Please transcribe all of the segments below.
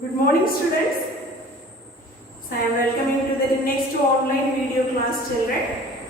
Good morning, students. So I am welcoming to the next online video class, children.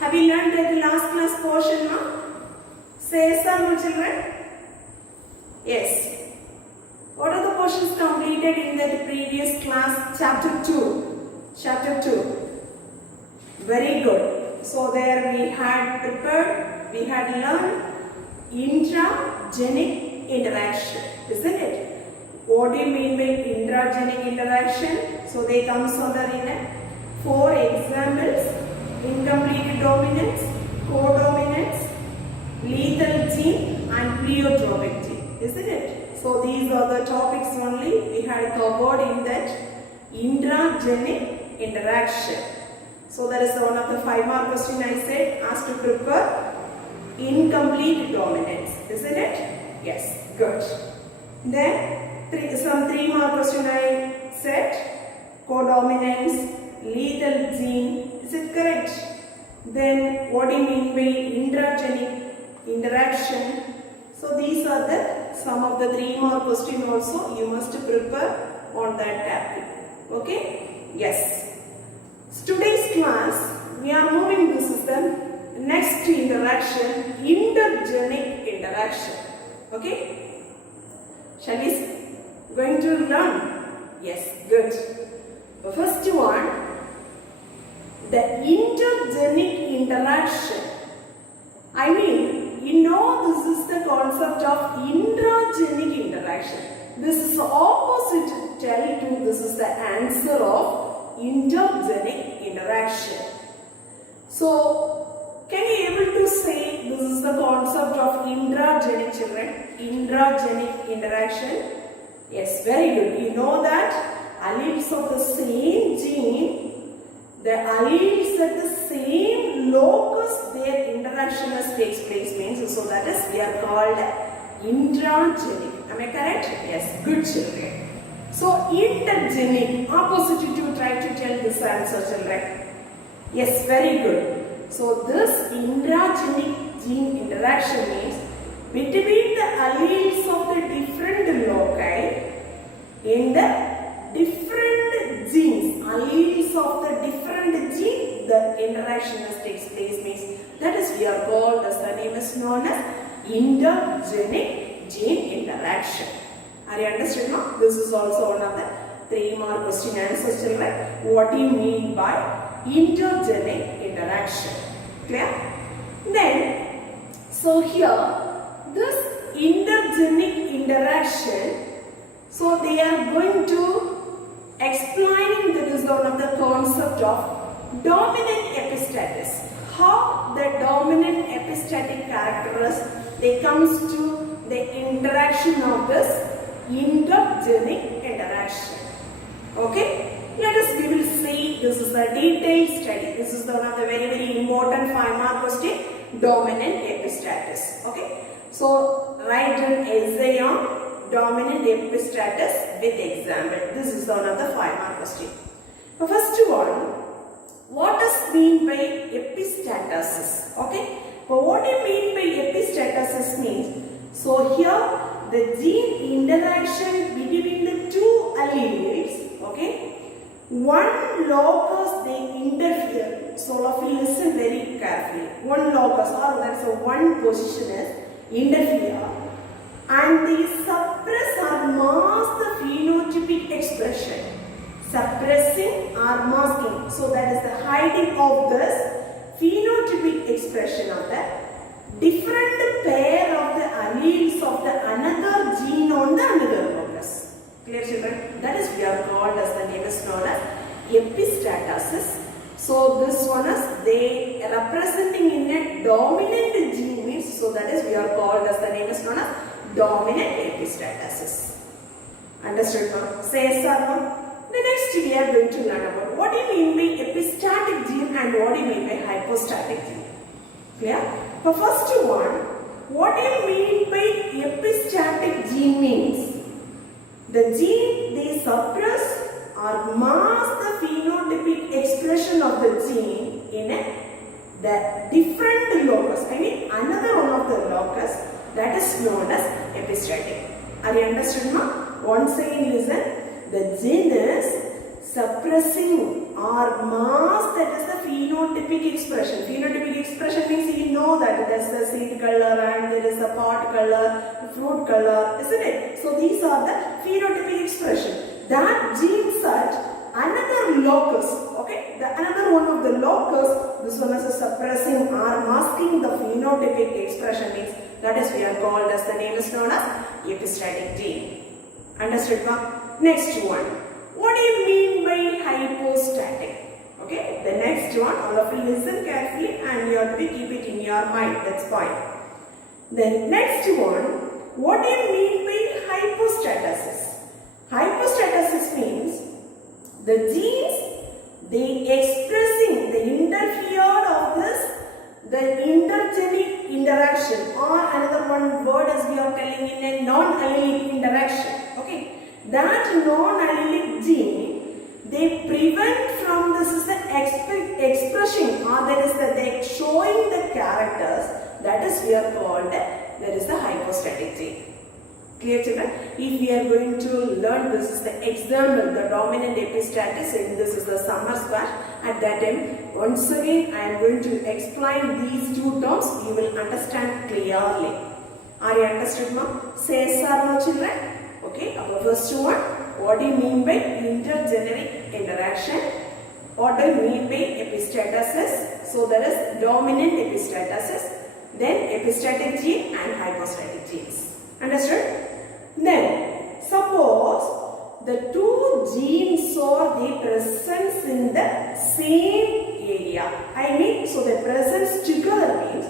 Have you learned the last class portion, ma? Say yes or no, children? Yes. What are the portions completed in the previous class? Chapter 2. Chapter 2. Very good. So there we had prepared, we had learned intragenic interaction, isn't it? What do you mean by intragenic interaction? So they comes under in 4 examples: incomplete dominance, codominance, lethal gene and pleiotropic gene, isn't it? So these are the topics only we had covered in that intragenic interaction. So that is one of the 5-mark question I said, asked to prepare incomplete dominance, isn't it? Yes, good. Then some 3-mark question I said, codominance, lethal gene, is it correct? Then what do you mean by intragenic interaction? So these are the some of the 3-mark question also you must prepare on that topic. Okay? Yes. Today's class we are moving, this is the next interaction, intergenic interaction. Okay? Shall we going to learn? Yes, good. The first one, the intergenic interaction. I mean, you know this is the concept of intragenic interaction. This is opposite to tell you this is the answer of intergenic interaction. So, can you able to say this is the concept of intragenic, children? Intragenic interaction. Yes, very good. You know that alleles of the same gene, the alleles at the same locus, their interaction takes place means, so that is we are called intragenic. Am I correct? Yes, good, children. So intergenic, opposite to try to tell this answer, children. Yes, very good. So this intragenic gene interaction means between the alleles of the different loci in the different genes, alleles of the different gene, the interaction takes place means that is we are called as the name is known as intergenic gene interaction. Are you understood now? This is also one of the 3-mark question answers, children. What do you mean by intergenic interaction? Clear? Then, so here this intergenic interaction, so they are going to explain that is one of the concept of dominant epistatus. How the dominant epistatic characters they comes to the interaction of this intergenic interaction. Okay, let us we will see this is a detailed study. This is one of the very important 5-mark question, dominant epistatus. Okay. So, write an essay on dominant epistatus with example. This is one of the 5-mark question. The first one, what does mean by epistatus? Okay. But what do you mean by epistatus means? So, here the gene interaction between the 2 alleles, okay. One locus they interfere. So, all of you listen very carefully. One locus or that's a one position is interfere and they suppress or mask the phenotypic expression, suppressing or masking. So that is the hiding of this phenotypic expression of the different pair of the alleles of the another gene on the another locus. Clear, children? That is we are called as the name is known as epistatus. So this one is they representing in a dominant gene means, so that is we are called as the name is known as dominant epistatus. Understood now? Say yes or no? The next we are going to learn about what do you mean by epistatic gene and what do you mean by hypostatic gene. Clear? The first one, what do you mean by epistatic gene means? The gene they suppress or mask the phenotypic expression of the gene in the different locus. I mean another one of the locus that is known as epistatic. Are you understood now? Once again listen. The gene is suppressing or mask, that is the phenotypic expression. Phenotypic expression means you know that there is the seed color and there is the pod color, fruit color, isn't it? So these are the phenotypic expression. That gene set another locus, okay? Another one of the locus, this one is suppressing or masking the phenotypic expression means that is we are called as, the name is known as epistatic gene. Understood, ma? Next one. What do you mean by hypostatic? Okay, the next one, all of you listen carefully and you have to keep it in your mind. That's fine. The next one, what do you mean by hypostasis? Hypostasis means the genes, they expressing the interfered of this, the intergenic interaction, or another one word is we are telling in a non-allelic interaction. Okay. That non-allelic gene, they prevent from this is the expression, or that is that they showing the characters, that is we are called, that is the hypostatic gene. Clear, children? If we are going to learn, this is the example, the dominant epistatis, and this is the summer squash. At that time, once again I am going to explain these two terms, you will understand clearly. Are you understood, ma? Say yes or no, children? Okay, our first one, what do you mean by intergeneric interaction? What do you mean by epistasis? So there is dominant epistasis, then epistatic gene and hypostatic genes. Understood? Then, suppose the two genes are the presence in the same area. I mean, so the presence together means,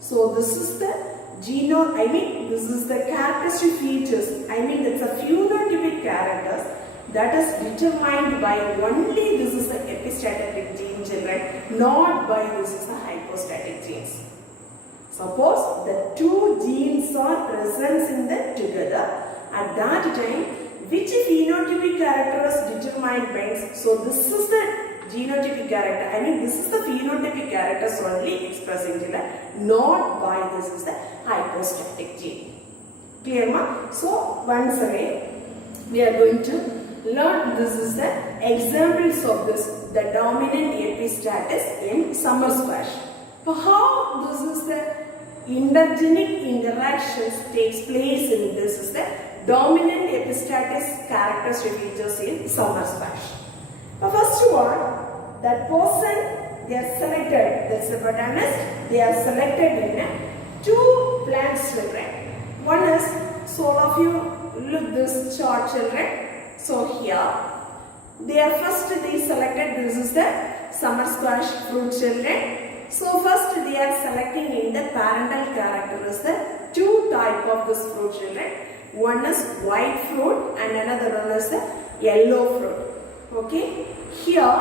so this is the genome, this is the characteristic features, that's a phenotypic characters that is determined by only this is the epistatic gene, children, not by this is the hypostatic genes. Suppose the two genes are present in the together, at that time, which phenotypic character is determined by, so this is the genotypic character, this is the phenotypic characters only expressing children, not by this is the hypostatic gene. Clear, ma? So once again we are going to learn, this is the examples of this, the dominant epistatis in summer squash. So how this is the intergenic interactions takes place in this is the dominant epistatis characteristic features in summer squash. The first one, that person they are selected, that's the botanist, they are selected in two plants, children. One is, so all of you look this chart, children. So here, they are first they selected, this is the summer squash fruit, children. So first they are selecting in the parental character is the two type of this fruit, children. One is white fruit and another one is the yellow fruit. Okay. Here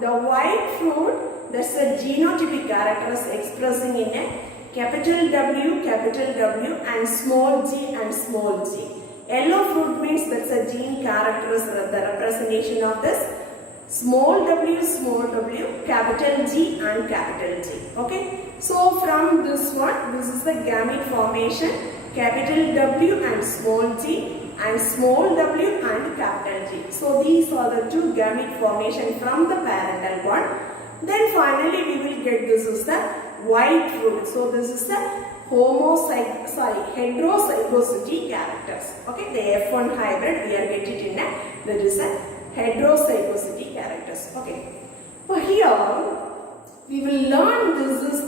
the white fruit, that's a genotypic character is expressing in a capital W and small g and small g. Yellow fruit means that's a gene character is the representation of this small w, capital G and capital G. Okay. So from this one, this is the gamete formation, capital W and small g and small w and capital G. So these are the two gamete formation from the parental one. Then finally we will get this is the white fruit. So this is the heterozygosity characters. Okay, the F1 hybrid we are getting in that is a heterozygosity characters. Okay. So here we will learn this is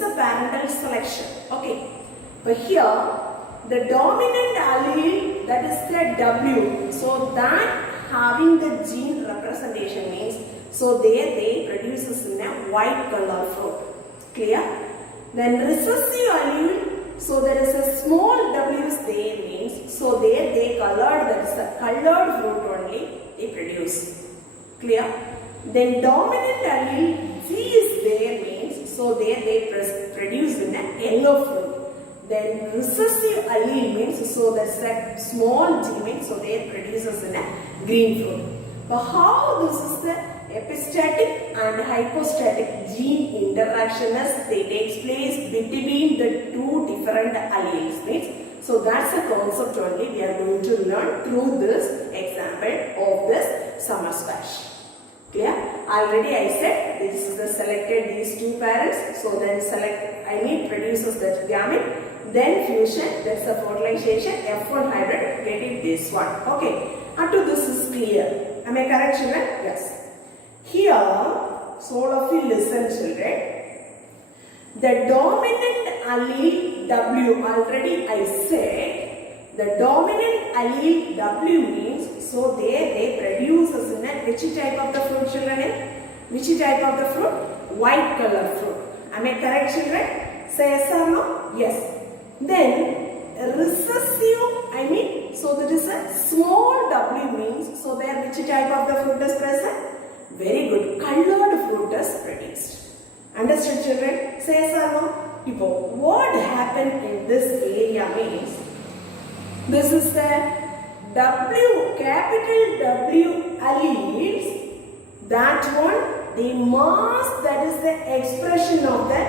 the parental selection. Okay. But here the dominant allele, that is the W. So that having the gene representation means, so there they produces in a white color fruit. Clear? Then recessive allele, so there is a small w is there means, so there they colored, that is the colored fruit only they produce. Clear? Then dominant allele G is there means, so there they produce in a yellow fruit. Then recessive allele means, so that's a small g means, so there produces in a green fruit. But how this is the epistatic and hypostatic gene interaction as they takes place between the two different alleles means, So that's the concept only we are going to learn through this example of this summer splash. Clear? Already I said this is the selected these two parents. So then produces the gamete. Then fusion, that's the fertilization, F1 hybrid getting this one. Okay. Up to this is clear. Am I correct, children? Yes. Here, so all of you listen, children. The dominant allele W, already I said, the dominant allele W means, so there they produce which type of the fruit, children? Which type of the fruit? White color fruit. Am I correct, children? Say yes or no? Yes. Then recessive, so that is a small w means, so there which type of the fruit is present? Very good, colored fruit is produced. Understood, children? Say yes or no? People, what happened in this area means, this is the W, capital W alleles, that one, the mass, that is the expression of the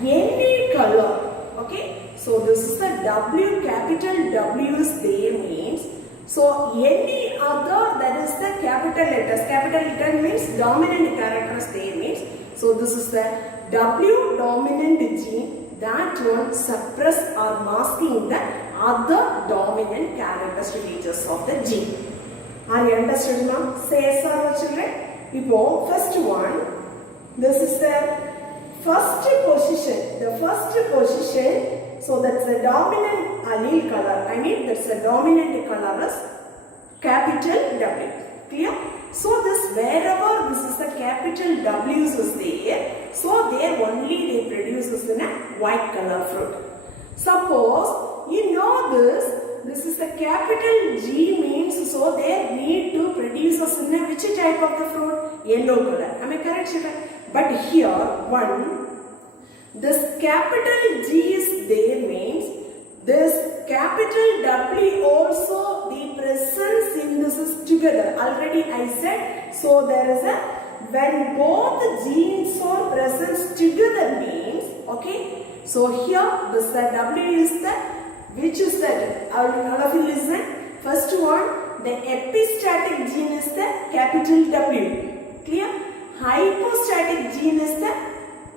any color. Okay, so this is the W, capital W is there means, so any other, that is the capital letters. Capital letter means dominant characters there means, so this is the W dominant gene, that one suppress or masking the other dominant characteristic features of the gene. Are you understood now? Say yes or no, children? Now, first one, this is the first position. The first position, so that's the dominant allele color. That's the dominant color is capital W. Clear? So this wherever this is the capital W's is there, so there only they produces in a white color fruit. Suppose you know this is the capital G means, so they need to produce in a which type of the fruit? Yellow color. Am I correct, children? But here one, this capital G is there means, this capital W also the presence in this is together. Already I said, so there is a, when both the genes are present together means, okay, so here this the W is the, which is that? All of you listen. First one, the epistatic gene is the capital W. Clear? Hypostatic gene is the,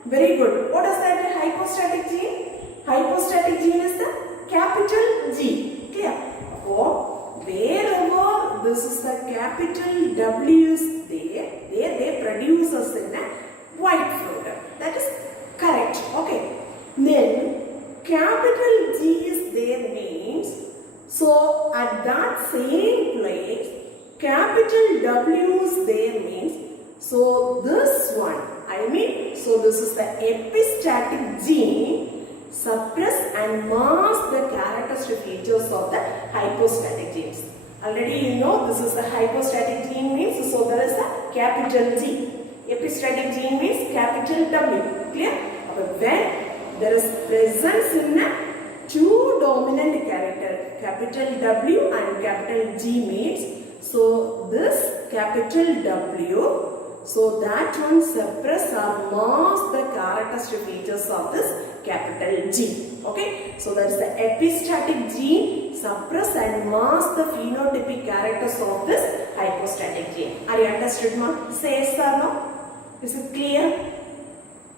very good. What is that hypostatic gene? Hypostatic gene is the capital G. Clear? Or wherever this is the capital W is there they produce us in a white fruit. That is correct. Okay. Then capital G is there means, so at that same place capital W is there means, so this one, so this is the epistatic gene suppress and mask the characteristic features of the hypostatic genes. Already you know this is the hypostatic gene means, so there is the capital G. Epistatic gene means capital W. Clear? But when there is presence in a two dominant character, capital W and capital G means, so this capital W, so that one suppress or mask the characteristic features of this capital G. Okay, so that is the epistatic gene suppress and mask the phenotypic characters of this hypostatic gene. Are you understood, ma? Say yes or no? Is it clear?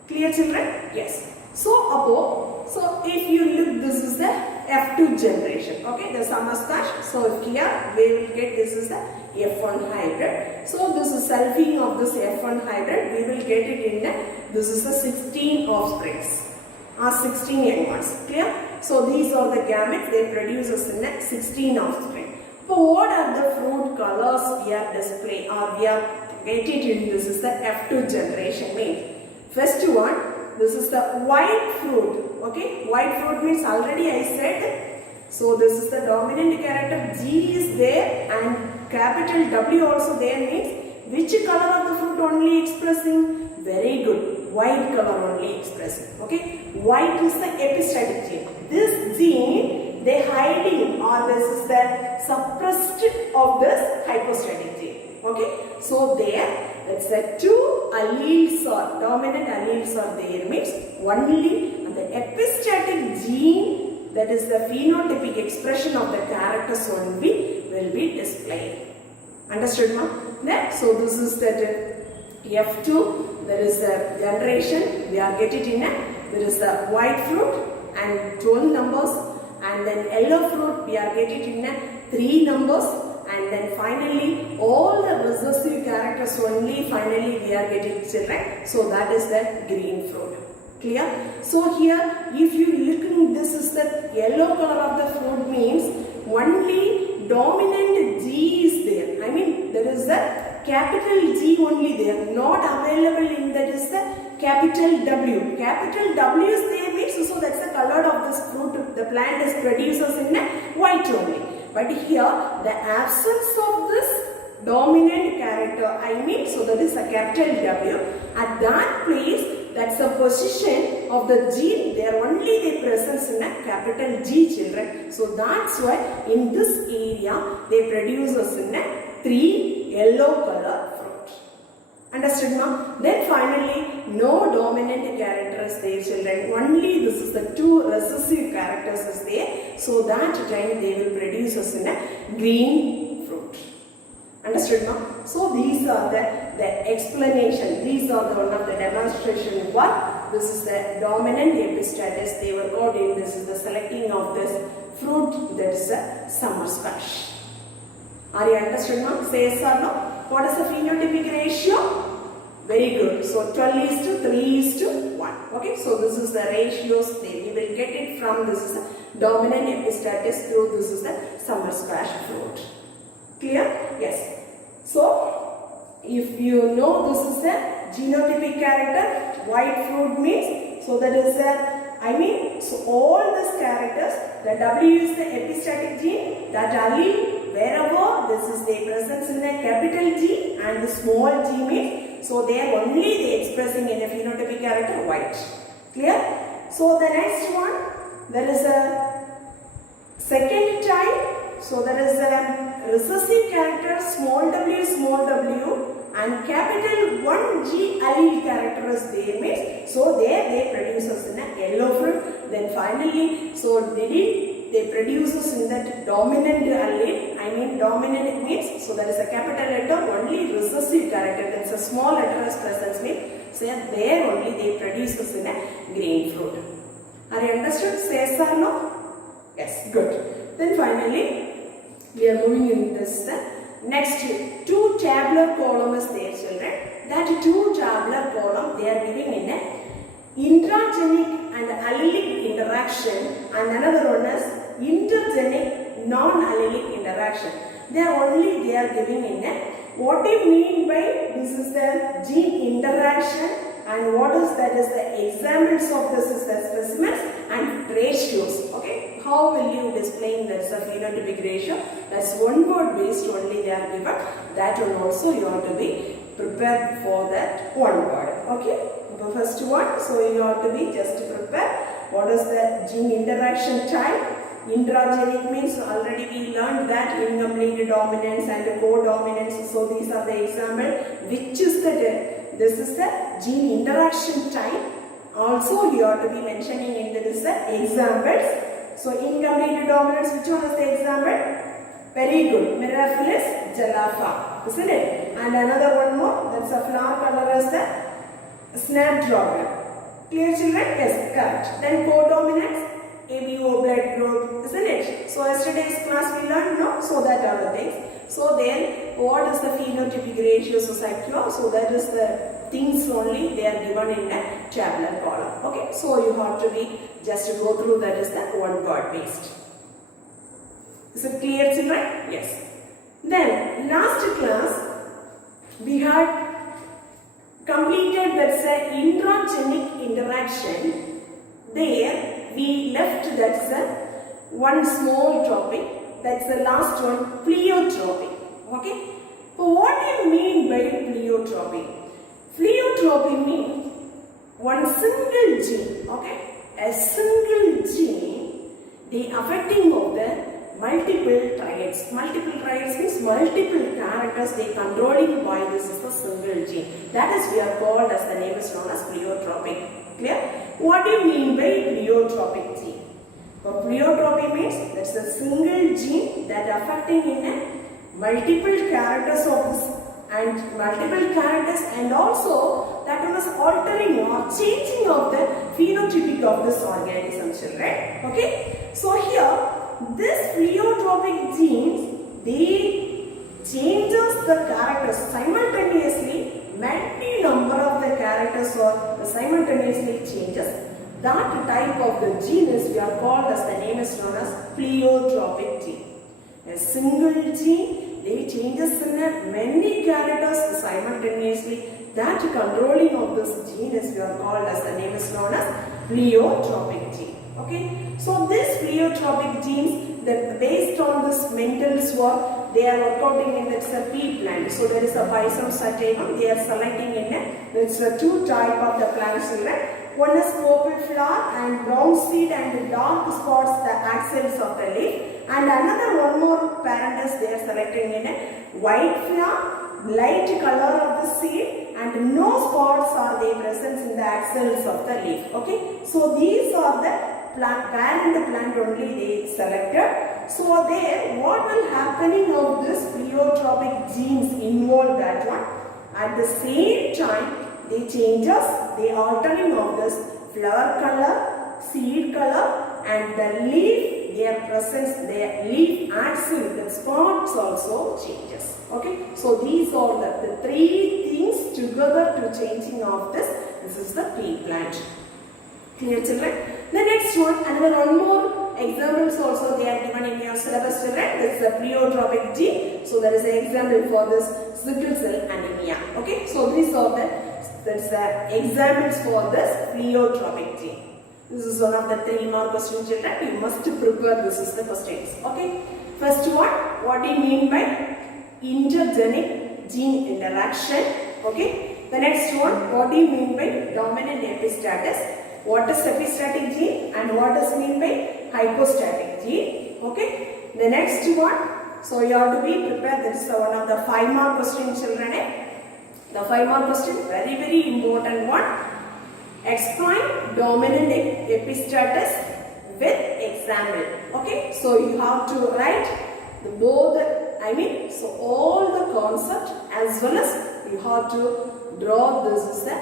Clear, children? Yes. So if you look, this is the F2 generation. Okay, the summer splash. So here we will get this is the F1 hybrid. So this is selfing of this F1 hybrid. We will get it in the, this is the 16 offsprings or 16 young ones. Clear? So these are the gametes they produce us in the 16 offspring. So what are the fruit colors we are displaying or we are getting in this is the F2 generation means. First one, this is the white fruit. Okay, white fruit means already I said. So this is the dominant character G is there and capital W also there means which color of the fruit only expressing? Very good, white color only expressing. Okay, white is the epistatic gene. This gene they hiding or this is the suppressed of this hypostatic gene. Okay, so there let's say two alleles or dominant alleles are there means only the epistatic gene that is the phenotypic expression of the characters only will be displayed. Understood, ma? Then, so this is that F2, there is the generation, we are getting in a, there is the white fruit and 12 numbers, and then yellow fruit, we are getting in a 3 numbers, and then finally all the recessive characters only, finally we are getting children. So that is the green fruit. Clear? So here, if you look, this is the yellow color of the fruit means only dominant G is there. I mean, there is the capital G only there, not available in that is the capital W. Capital W is there means, so that's the color of this fruit. The plant is produces in a white only. But here, the absence of this dominant character, I mean, so that is a capital W. At that place, that's the position of the gene, they are only the presence in a capital G children. So that's why in this area, they produce us in a 3 yellow color fruit. Understood, ma? Then finally, no dominant character is there children. Only this is the 2 recessive characters is there. So that time they will produce us in a green fruit. Understood, ma? So these are the explanation. These are the one of the demonstration work. This is the dominant epistatus. They were got in. This is the selecting of this fruit. That is a summer squash. Are you understood, ma? Say yes or no? What is the phenotypic ratio? Very good. So 12 is to 3 is to 1. Okay. So this is the ratios. We will get it from this is the dominant epistatus through this is the summer squash fruit. Clear? Yes. So, if you know this is a genotypic character, white fruit means, so that is a, I mean, so all these characters, the W is the epistatic gene, that allele, wherever this is the presence in a capital G and the small g means, so they are only the expressing in a phenotypic character white. Clear? So, the next one, there is a second type. So there is a recessive character small w and capital 1G allele character is there means, so there they produce us in a yellow fruit. Then finally, so they produce us in that dominant allele. I mean dominant means, so there is a capital letter only recessive character. That's a small letter is presence means, so there only they produce us in a green fruit. Are you understood? Say yes or no? Yes, good. Then finally, we are moving in this next 2 tabular column is there children. That 2 tabular column they are giving in a intragenic and allelic interaction, and another one is intergenic non-allelic interaction. They are giving in a, what do you mean by this is the gene interaction, and what is that is the examples of this is the specimens and ratios. Okay. How will you display that is a phenotypic ratio? That's one word based only they are given. That one also you have to be prepared for that one word. Okay. The first one, so you have to be just prepared. What is the gene interaction type? Intragenic means already we learned that incomplete dominance and codominance. So these are the example. Which is the, this is the gene interaction type. Also you have to be mentioning in this examples. So incomplete dominance, which one is the example? Very good. Miraphyllis gelapha, isn't it? And another one more, that's a flower color is the snapdragon. Clear children? Yes, correct. Then codominance, ABO blood group, isn't it? So yesterday's class we learned, no? So that are the things. So then what is the phenotypic ratio secure? So that is the things only they are given in a tabular column. Okay, so you have to be just to go through that is the one word based. Is it clear children? Yes. Then last class we had completed that's a intragenic interaction. There we left that's a one small topic. That's the last one, pleiotropy. Okay. So what do you mean by pleiotropy? Pleiotropy means one single gene, okay, a single gene, the affecting of the multiple triads. Multiple triads means multiple characters they controlling by this is a single gene. That is we are called as the name is known as pleiotropic. Clear? What do you mean by pleiotropic gene? Pleiotropy means that's a single gene that affecting in a multiple characters of this and also that was altering or changing of the phenotypic of this organism, children. Okay, so here this pleiotropic genes, they changes the characters simultaneously. Many number of the characters or simultaneously changes. That type of the gene is we are called as, the name is known as pleiotropic gene. A single gene, they changes in many characters simultaneously. That controlling of this gene is we are called as, the name is known as pleiotropic gene. Okay, so this pleiotropic genes, that based on this Mendel's work, they are working in it's a pea plant. So there is a Pisum sativum. They are selecting in it's a two type of the plants. One is purple flower and brown seed and dark spots the axils of the leaf. And another one more parent is they are selecting in a white flower, light color of the seed, and no spots are they present in the axils of the leaf. Okay, so these are the parent plant only they selected. So there, what will happening of this pleiotropic genes involve that one. At the same time, they changes, they altering of this flower color, seed color, and the leaf, their presence, their leaf axis, the spots also changes. Okay, so these are the three things together to changing of this. This is the pea plant. Clear, children? The next one, another one more examples also they are given in your syllabus, children. This is the pleiotropic gene. So there is an example for this sickle cell anemia. Okay, so these are the examples for this pleiotropic gene. This is one of the 3 mark questions, children. You must prepare. This is the questions. Okay, first one, what do you mean by intergenic gene interaction? Okay, the next one, what do you mean by dominant epistatus? What is epistatic gene and what is mean by hypostatic gene? Okay. The next one. So you have to be prepared. This is one of the 5 mark question, children. The 5 mark question, very important one. Explain dominant epistatus with example. Okay. So you have to write so all the concept as well as you have to draw this is the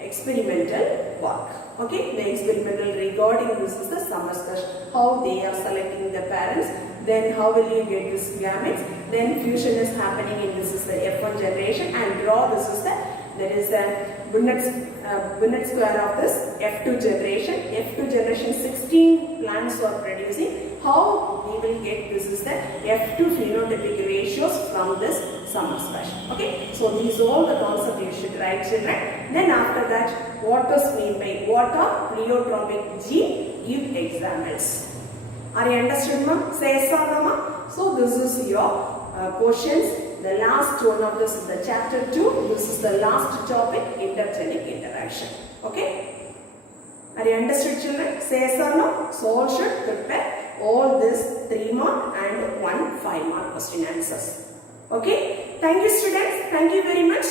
experimental work. Okay, the experimental regarding this is the Samaskarsh, how they are selecting the parents, then how will you get this gametes, then fusion is happening in this is the F1 generation, and draw this is the, there is a Punnett square of this F2 generation. F2 generation 16 plants are producing. How we will get this is the F2 phenotypic ratios from this Samaskarsh. Okay, so these are all the concepts you should write, children. Then after that, what is mean by what are pleiotropic gene? Give examples. Are you understood, ma'am? Say yes or no, ma'am? So this is your questions. The last one of this is the chapter 2. This is the last topic, intergenic interaction. Okay? Are you understood, children? Say yes or no? So all should prepare all this 3 mark and 1 5 mark question answers. Okay? Thank you, students. Thank you very much.